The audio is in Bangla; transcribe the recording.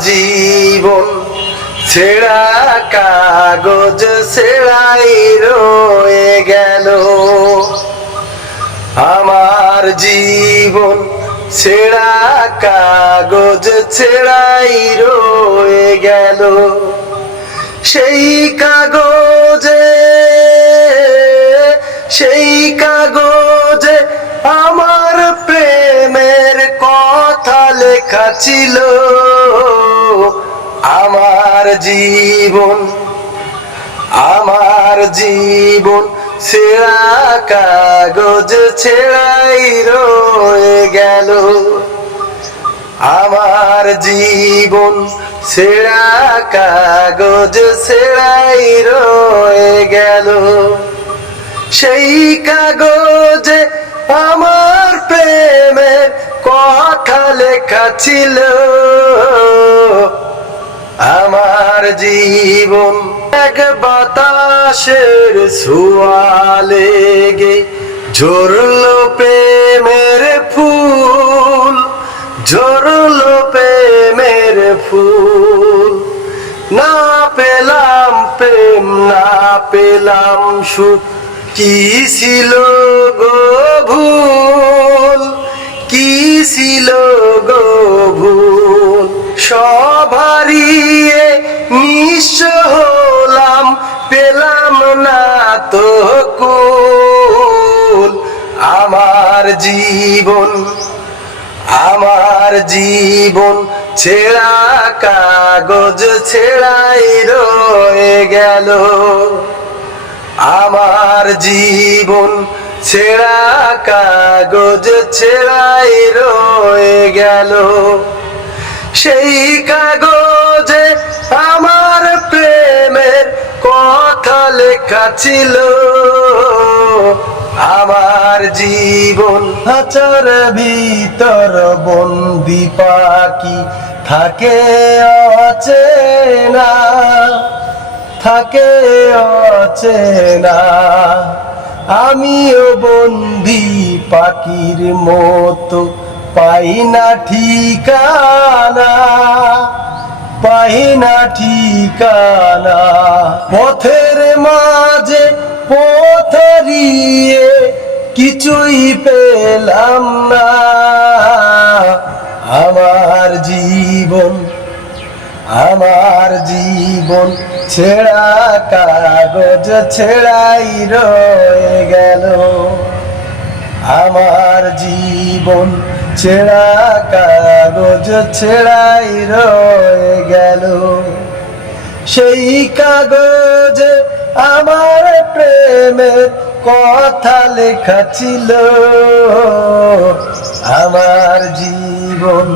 জীবন ছেঁড়া কাগজ ছেড়াই রয়ে গেল। আমার জীবন ছেঁড়া কাগজ ছেড়াই রয়ে গেল। সেই কাগজে সেই কাগজে আমার প্রেমের কথা লেখা ছিল। জীবন, আমার জীবন ছেঁড়া কাগজ ছেড়াই রয়ে গেল। আমার জীবন ছেঁড়া কাগজ ছেড়াই রয়ে গেল। সেই কাগজে আমার প্রেমের কথা লেখা ছিল। জীবন এক বাতাসের ছোঁয়া লেগে ঝরলো প্রেমের ফুল, ঝরলো প্রেমের ফুল। না পেলাম প্রেম, না পেলাম সুখ, কি ছিল গো ভুল? কি ছিল গো ভুল? সব নিঃস্ব হলাম পেলাম না তো কুল। আমার জীবন আমার জীবন ছেঁড়া কাগজ ছেড়াই রয়ে গেল। আমার জীবন ছেঁড়া কাগজ ছেড়াই রয়ে গেল। সেই কাগজে ছিল আমার জীবন হাচার ভিতর বন্দি পাখি। থাকে অচেনা থাকে অচেনা। আমিও বন্দি পাখির মতো, পাই না ঠিকানা। পাই না ঠিকানা। পথের মাঝে পথরিয়ে কিছুই পেলাম না। আমার জীবন আমার জীবন ছেঁড়া কাগজ ছেড়াই রয়ে গেল। আমার জীবন ছেঁড়া কাগজ ছেড়াই রয়ে গেল। সেই কাগজে আমার প্রেমের কথা লেখা ছিল। আমার জীবন